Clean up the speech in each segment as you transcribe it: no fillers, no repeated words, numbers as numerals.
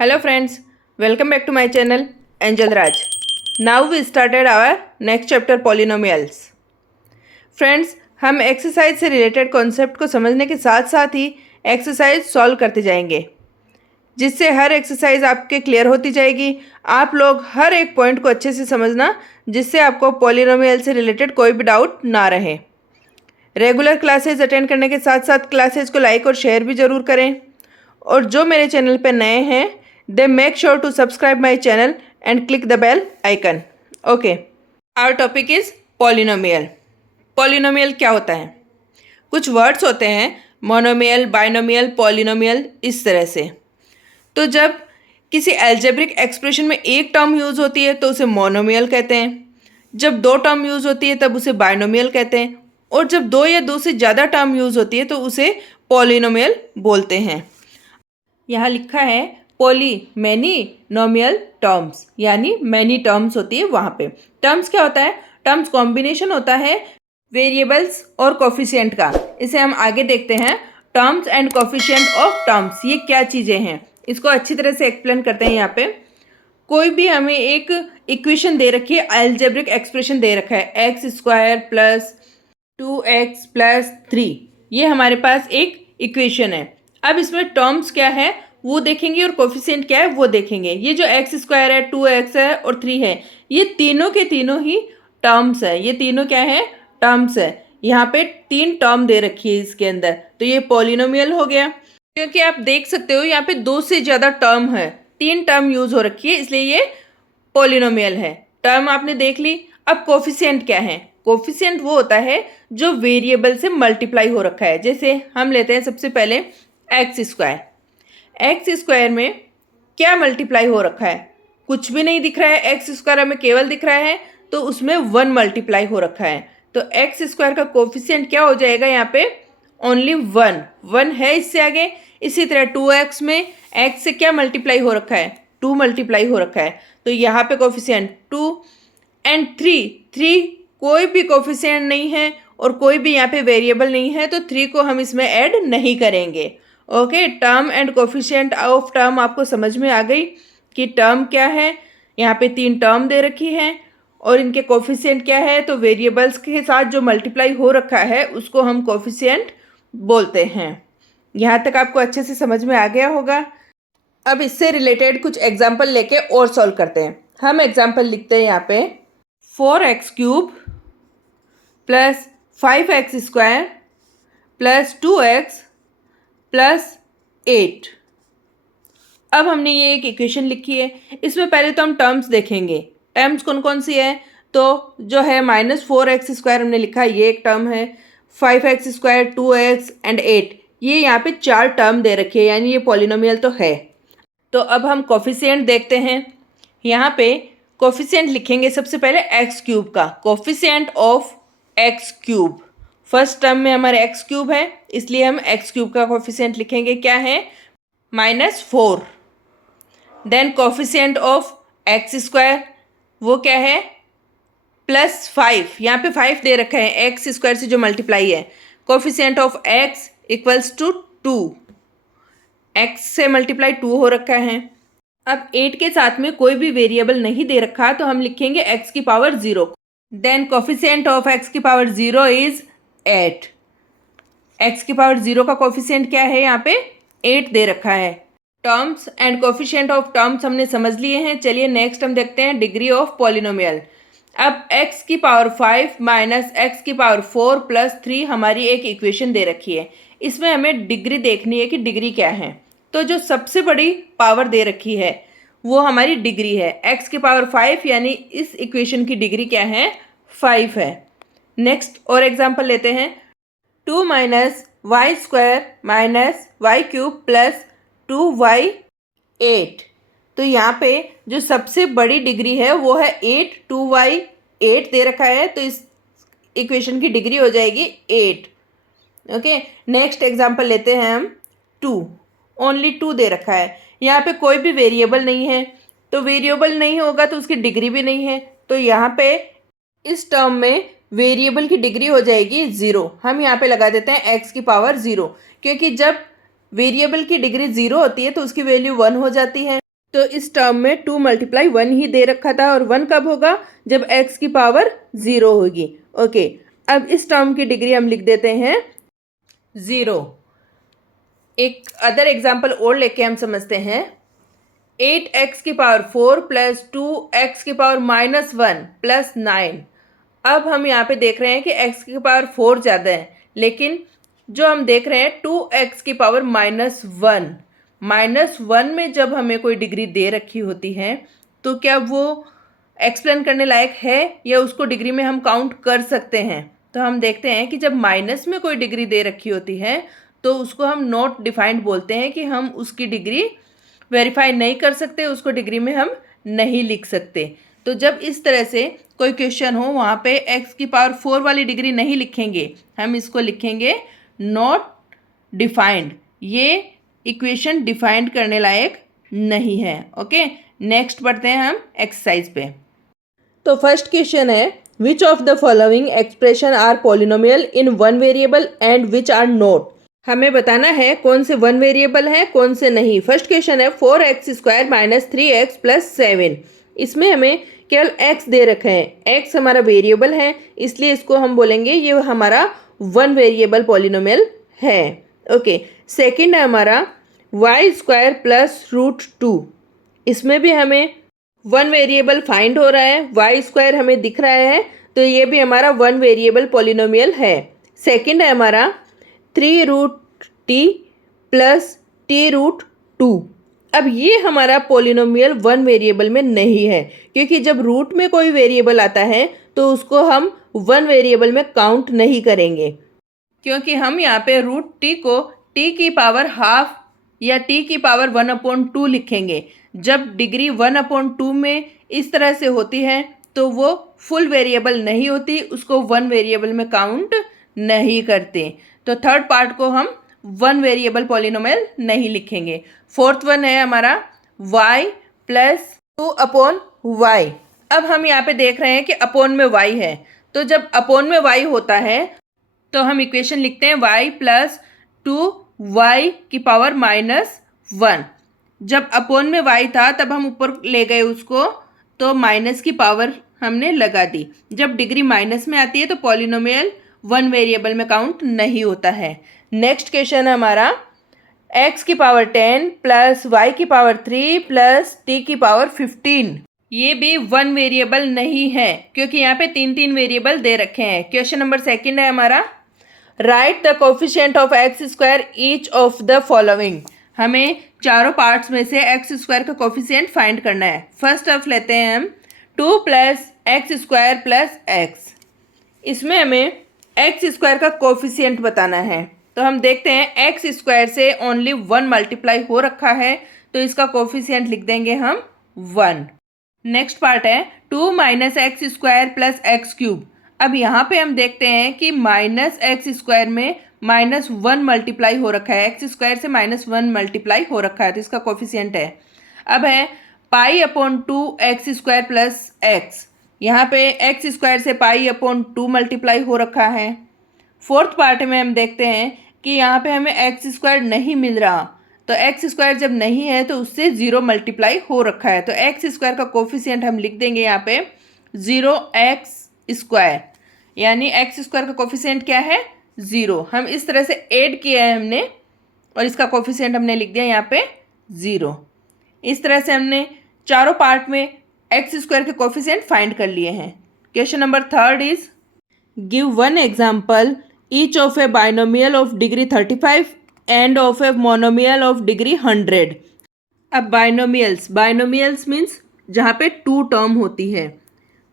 Hello friends, welcome back to my channel Angel Raj. Now we started our next chapter polynomials. Friends, हम exercise से related concept को समझने के साथ साथ ही एक्सरसाइज सॉल्व करते जाएंगे, जिससे हर एक्सरसाइज आपके क्लियर होती जाएगी। आप लोग हर एक पॉइंट को अच्छे से समझना, जिससे आपको पॉलिनोमियल से रिलेटेड कोई भी डाउट ना रहे। रेगुलर क्लासेज अटेंड करने के साथ साथ क्लासेज को लाइक और शेयर भी ज़रूर करें। और जो मेरे चैनल पर नए हैं, they make sure to subscribe my channel and click the bell icon. Okay, our topic is polynomial. Polynomial क्या होता है? कुछ वर्ड्स होते हैं, मोनोमियल, बाइनोमियल, पॉलिनोमियल, इस तरह से। तो जब किसी एल्जेब्रिक एक्सप्रेशन में एक टर्म यूज़ होती है तो उसे मोनोमियल कहते हैं। जब दो टर्म यूज़ होती है तब उसे बाइनोमियल कहते हैं। और जब दो या दो से ज़्यादा टर्म यूज़ होती है तो उसे पॉलिनोमियल बोलते हैं। यहाँ लिखा है पॉली मैनी नोमियल टर्म्स, यानी मैनी टर्म्स होती है वहाँ पे। टर्म्स क्या होता है? टर्म्स कॉम्बिनेशन होता है वेरिएबल्स और कोफिशिएंट का। इसे हम आगे देखते हैं। Terms and coefficient of terms, ये क्या चीज़ें हैं, इसको अच्छी तरह से एक्सप्लेन करते हैं। यहाँ पे कोई भी हमें एक इक्वेशन दे रखी है, अलजेब्रिक एक्सप्रेशन दे रखा है x² + 2x + 3, ये हमारे पास एक इक्वेशन है। अब इसमें टर्म्स क्या है वो देखेंगे और कोफिशिएंट क्या है वो देखेंगे। ये जो x² है, 2x है और 3 है, ये तीनों के तीनों ही टर्म्स है। ये तीनों क्या है? टर्म्स है। यहाँ पे 3 टर्म दे रखी है इसके अंदर, तो ये पॉलिनोमियल हो गया। क्योंकि आप देख सकते हो यहाँ पे 2 से ज़्यादा टर्म है, 3 टर्म यूज़ हो रखी है, इसलिए ये पॉलिनोमियल है। टर्म आपने देख ली। अब कोफिशिएंट क्या है? कोफिशिएंट वो होता है जो वेरिएबल से मल्टीप्लाई हो रखा है। जैसे हम लेते हैं सबसे पहले x²। x² में क्या मल्टीप्लाई हो रखा है? कुछ भी नहीं दिख रहा है। x² हमें केवल दिख रहा है, तो उसमें 1 मल्टीप्लाई हो रखा है। तो x² का कोफिशिएंट क्या हो जाएगा? यहाँ पे ओनली 1 है, इससे आगे। इसी तरह 2x में x से क्या मल्टीप्लाई हो रखा है? 2 मल्टीप्लाई हो रखा है, तो यहाँ पे कोफिशिएंट 2 एंड 3 कोई भी कोफिशिएंट नहीं है और कोई भी यहाँ पे वेरिएबल नहीं है, तो 3 को हम इसमें ऐड नहीं करेंगे। Okay, term and coefficient of term आपको समझ में आ गई कि टर्म क्या है। यहाँ पे 3 टर्म दे रखी है और इनके कोफिशिएंट क्या है, तो वेरिएबल्स के साथ जो मल्टीप्लाई हो रखा है उसको हम कोफिशिएंट बोलते हैं। यहाँ तक आपको अच्छे से समझ में आ गया होगा। अब इससे रिलेटेड कुछ एग्जाम्पल लेके और सॉल्व करते हैं। हम एग्जाम्पल लिखते हैं यहाँ पे 4x³ + 5x² + 2x + 8। अब हमने ये एक इक्वेशन लिखी है। इसमें पहले तो हम टर्म्स देखेंगे। टर्म्स कौन कौन सी है? तो जो है -4x² हमने लिखा है, ये एक टर्म है। 5x², 2x एंड 8, ये यहाँ पे 4 टर्म दे रखी है, यानी ये पॉलिनोमियल तो है। तो अब हम कोफिशिएंट देखते हैं। यहाँ पे कोफिशिएंट लिखेंगे सबसे पहले x³ का, coefficient of x³। First term में हमारे x³ है, इसलिए हम x³ का कोफिशिएंट लिखेंगे। क्या है? -4। देन कोफिशिएंट ऑफ x², वो क्या है? +5। यहाँ पे 5 दे रखा है, x² से जो मल्टीप्लाई है। कोफिशिएंट ऑफ x = 2, x से मल्टीप्लाई 2 हो रखा है। अब 8 के साथ में कोई भी वेरिएबल नहीं दे रखा, तो हम लिखेंगे x⁻0। Then coefficient of x⁻0 is 8। x⁻0 का कोफिशिएंट क्या है? यहाँ पे 8 दे रखा है। Terms and coefficient of terms हमने समझ लिए हैं। चलिए नेक्स्ट हम देखते हैं डिग्री ऑफ पॉलिनोमियल। अब x⁻5 - x⁻4 + 3 हमारी एक इक्वेशन दे रखी है। इसमें हमें डिग्री देखनी है कि डिग्री क्या है। तो जो सबसे बड़ी पावर दे रखी है वो हमारी डिग्री है। x⁻5 यानी इस इक्वेशन की डिग्री क्या है? 5 है। नेक्स्ट और एग्जांपल लेते हैं। 2 - y² - y³ + 2y8। तो यहाँ पे जो सबसे बड़ी डिग्री है वो है 8, 2y8 दे रखा है, तो इस इक्वेशन की डिग्री हो जाएगी 8। ओके, नेक्स्ट एग्जांपल लेते हैं हम। 2, ओनली 2 दे रखा है। यहाँ पे कोई भी वेरिएबल नहीं है, तो वेरिएबल नहीं होगा तो उसकी डिग्री भी नहीं है। तो यहाँ पे इस टर्म में वेरिएबल की डिग्री हो जाएगी 0। हम यहाँ पे लगा देते हैं x⁻0, क्योंकि जब वेरिएबल की डिग्री 0 होती है तो उसकी वैल्यू 1 हो जाती है। तो इस टर्म में 2 मल्टीप्लाई 1 ही दे रखा था, और 1 कब होगा? जब x की पावर 0 होगी। ओके, अब इस टर्म की डिग्री हम लिख देते हैं 0। एक अदर एग्जाम्पल और लेके हम समझते हैं। 8x की पावर 4 प्लस 2x की पावर -1 प्लस 9। अब हम यहाँ पे देख रहे हैं कि x की पावर 4 ज़्यादा है, लेकिन जो हम देख रहे हैं 2x की पावर -1। -1 में जब हमें कोई डिग्री दे रखी होती है तो क्या वो एक्सप्लेन करने लायक है, या उसको डिग्री में हम काउंट कर सकते हैं? तो हम देखते हैं कि जब माइनस में कोई डिग्री दे रखी होती है तो उसको हम नॉट डिफाइंड बोलते हैं, कि हम उसकी डिग्री वेरीफाई नहीं कर सकते, उसको डिग्री में हम नहीं लिख सकते। तो जब इस तरह से कोई क्वेश्चन हो, वहाँ पे x की पावर 4 वाली डिग्री नहीं लिखेंगे, हम इसको लिखेंगे नॉट डिफाइंड। ये इक्वेशन डिफाइंड करने लायक नहीं है। ओके, नेक्स्ट पढ़ते हैं हम एक्सरसाइज पे। तो फर्स्ट क्वेश्चन है, which of the following expression are polynomial in one variable and which are not. हमें बताना है कौन से वन वेरिएबल हैं, कौन से नहीं। फर्स्ट क्वेश्चन है 4x² - 3x + 7। इसमें हमें केवल x दे रखे हैं, x हमारा वेरिएबल है, इसलिए इसको हम बोलेंगे ये हमारा वन वेरिएबल पॉलिनोमियल है। ओके, सेकंड है हमारा y² + √2। इसमें भी हमें वन वेरिएबल फाइंड हो रहा है, y² हमें दिख रहा है, तो ये भी हमारा वन वेरिएबल पॉलिनोमियल है। सेकंड है हमारा 3√t + t√2। अब ये हमारा पॉलिनोमियल वन वेरिएबल में नहीं है, क्योंकि जब रूट में कोई वेरिएबल आता है तो उसको हम वन वेरिएबल में काउंट नहीं करेंगे, क्योंकि हम यहाँ पे √t को t की पावर हाफ या t की पावर 1/2 लिखेंगे। जब डिग्री 1/2 में इस तरह से होती है तो वो फुल वेरिएबल नहीं होती, उसको वन वेरिएबल में काउंट नहीं करते। तो थर्ड पार्ट को हम वन वेरिएबल पॉलिनोमियल नहीं लिखेंगे। फोर्थ वन है हमारा y + 2/y। अब हम यहाँ पे देख रहे हैं कि अपॉन में y है, तो जब अपॉन में y होता है तो हम इक्वेशन लिखते हैं y + 2y की पावर -1। जब अपॉन में y था तब हम ऊपर ले गए उसको, तो माइनस की पावर हमने लगा दी। जब डिग्री माइनस में आती है तो पॉलिनोमियल वन वेरिएबल में काउंट नहीं होता है। नेक्स्ट क्वेश्चन है हमारा x की पावर 10 + y की पावर 3 + t की पावर 15। ये भी वन वेरिएबल नहीं है, क्योंकि यहाँ पे 3 वेरिएबल दे रखे हैं। क्वेश्चन नंबर सेकंड है हमारा, right the coefficient of x² each of the following. हमें चारों पार्ट्स में से x² का कोफिशिएंट फाइंड करना है। फर्स्ट ऑफ लेते हैं हम 2 + x² + x। इसमें हमें x² का कोफिशिएंट बताना है, तो हम देखते हैं x² से ओनली 1 मल्टीप्लाई हो रखा है, तो इसका कोफिशिएंट लिख देंगे हम 1। नेक्स्ट पार्ट है 2 - x² + x³। अब यहाँ पे हम देखते हैं कि -x² में -1 मल्टीप्लाई हो रखा है, x² से -1 मल्टीप्लाई हो रखा है, तो इसका कोफिशिएंट है। अब है π/2 x² + x। यहाँ पे x² से π/2 मल्टीप्लाई हो रखा है। फोर्थ पार्ट में हम देखते हैं कि यहाँ पे हमें x² नहीं मिल रहा, तो x² जब नहीं है तो उससे 0 मल्टीप्लाई हो रखा है, तो x² का कोफिशिएंट हम लिख देंगे यहाँ पे 0x², यानी x² का कोफिशिएंट क्या है? 0। हम इस तरह से ऐड किया है हमने, और इसका कोफिशिएंट हमने लिख दिया यहाँ पे 0। इस तरह से हमने चारों पार्ट में x² के कोफिशिएंट फाइंड कर लिए हैं। Question number third is, give one example each of A binomial of degree 35 end of a monomial of degree 100। अब बाइनोमियल्स मीन्स जहाँ पे 2 टर्म होती है।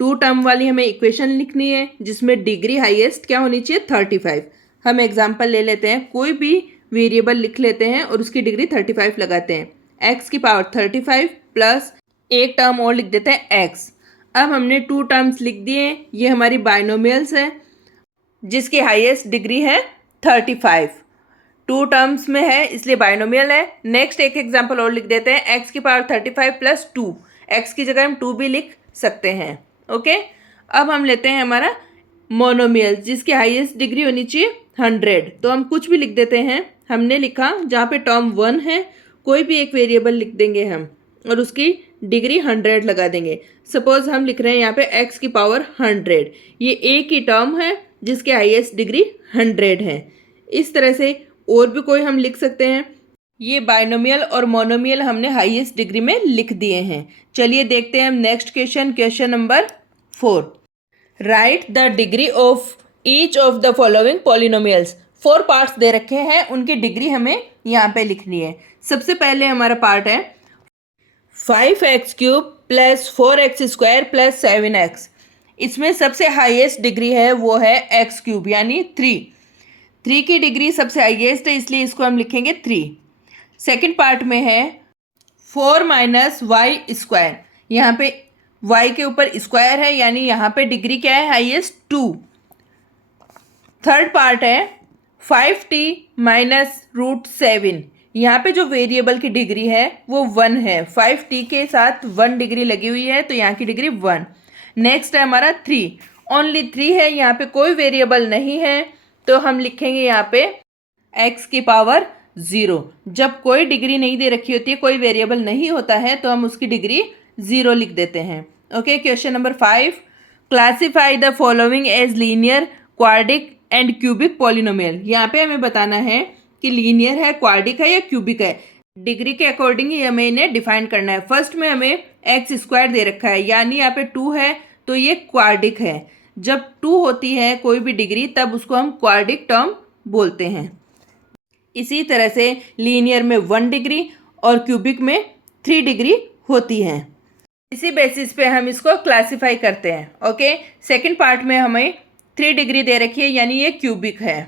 2 टर्म वाली हमें इक्वेशन लिखनी है जिसमें डिग्री हाईएस्ट क्या होनी चाहिए? 35। हम एग्जाम्पल ले लेते हैं, कोई भी वेरिएबल लिख लेते हैं और उसकी डिग्री 35 लगाते हैं। x की पावर 35 प्लस एक टर्म और लिख देते हैं x। अब हमने 2 टर्म्स लिख दिए, ये हमारी बाइनोमियल्स है जिसकी हाईएस्ट डिग्री है 35। 2 टर्म्स में है इसलिए बाइनोमियल है। नेक्स्ट एक एग्जांपल और लिख देते हैं, x की पावर 35 प्लस 2। x की जगह हम 2 भी लिख सकते हैं। ओके, अब हम लेते हैं हमारा मोनोमियल जिसकी हाईएस्ट डिग्री होनी चाहिए 100, तो हम कुछ भी लिख देते हैं। हमने लिखा जहाँ पे टर्म 1 है कोई भी एक वेरिएबल लिख देंगे हम, और उसकी डिग्री 100 लगा देंगे। सपोज हम लिख रहे हैं यहाँ पे x की पावर 100, ये a की टर्म है जिसके हाईएस्ट डिग्री 100 है। इस तरह से और भी कोई हम लिख सकते हैं। ये बाइनोमियल और मोनोमियल हमने हाईएस्ट डिग्री में लिख दिए हैं। चलिए देखते हैं हम next question number 4। Write the degree of each of the following polynomials. 4 parts दे रखे हैं, उनकी डिग्री हमें यहाँ पे लिखनी है। सबसे पहले हमारा पार्ट है 5x³ plus 4x² plus 7x। इसमें सबसे हाईएस्ट डिग्री है वो है x³ यानी 3 की डिग्री सबसे हाईएस्ट है, इसलिए इसको हम लिखेंगे 3। सेकंड पार्ट में है 4 माइनस y²। यहाँ पे y के ऊपर स्क्वायर है यानी यहाँ पे डिग्री क्या है हाईएस्ट 2। थर्ड पार्ट है 5t माइनस √7। यहाँ पे जो वेरिएबल की डिग्री है वो 1 है। 5t के साथ 1 डिग्री लगी हुई है तो यहाँ की डिग्री 1। नेक्स्ट है हमारा 3, ओनली 3 है, यहाँ पे कोई वेरिएबल नहीं है तो हम लिखेंगे यहाँ पे x की पावर 0। जब कोई डिग्री नहीं दे रखी होती है, कोई वेरिएबल नहीं होता है तो हम उसकी डिग्री 0 लिख देते हैं। Okay, question number 5। Classify the following as linear, quadratic and cubic polynomial. यहाँ पे हमें बताना है कि लीनियर है, क्वाड्रिक है या क्यूबिक है। डिग्री के अकॉर्डिंग ही हमें इन्हें डिफाइन करना है। फर्स्ट में हमें x² दे रखा है यानी यहाँ पे 2 है तो ये क्वाड्रिक है। जब 2 होती है कोई भी डिग्री तब उसको हम क्वाड्रिक टर्म बोलते हैं। इसी तरह से लीनियर में 1 डिग्री और क्यूबिक में 3 डिग्री होती है। इसी बेसिस पे हम इसको क्लासीफाई करते हैं। ओके, सेकंड पार्ट में हमें 3 डिग्री दे रखी है यानी ये क्यूबिक है।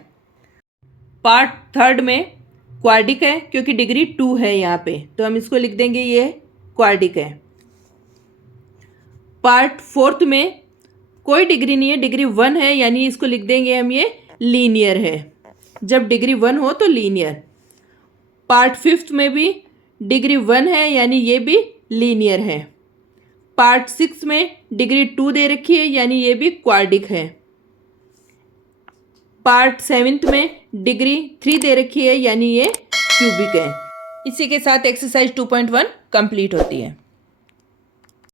पार्ट थर्ड में क्वाड्रिक है क्योंकि डिग्री 2 है यहाँ पे तो हम इसको लिख देंगे ये क्वाड्रिक है। पार्ट फोर्थ में कोई डिग्री नहीं है, डिग्री 1 है यानी इसको लिख देंगे हम ये लीनियर है। जब डिग्री 1 हो तो लीनियर। पार्ट फिफ्थ में भी डिग्री 1 है यानी ये भी लीनियर है। पार्ट 6 में डिग्री 2 दे रखी है यानी ये भी क्वाड्रिक है। पार्ट 7 में डिग्री 3 दे रखी है यानी ये क्यूबिक है। इसी के साथ एक्सरसाइज 2.1 कंप्लीट होती है।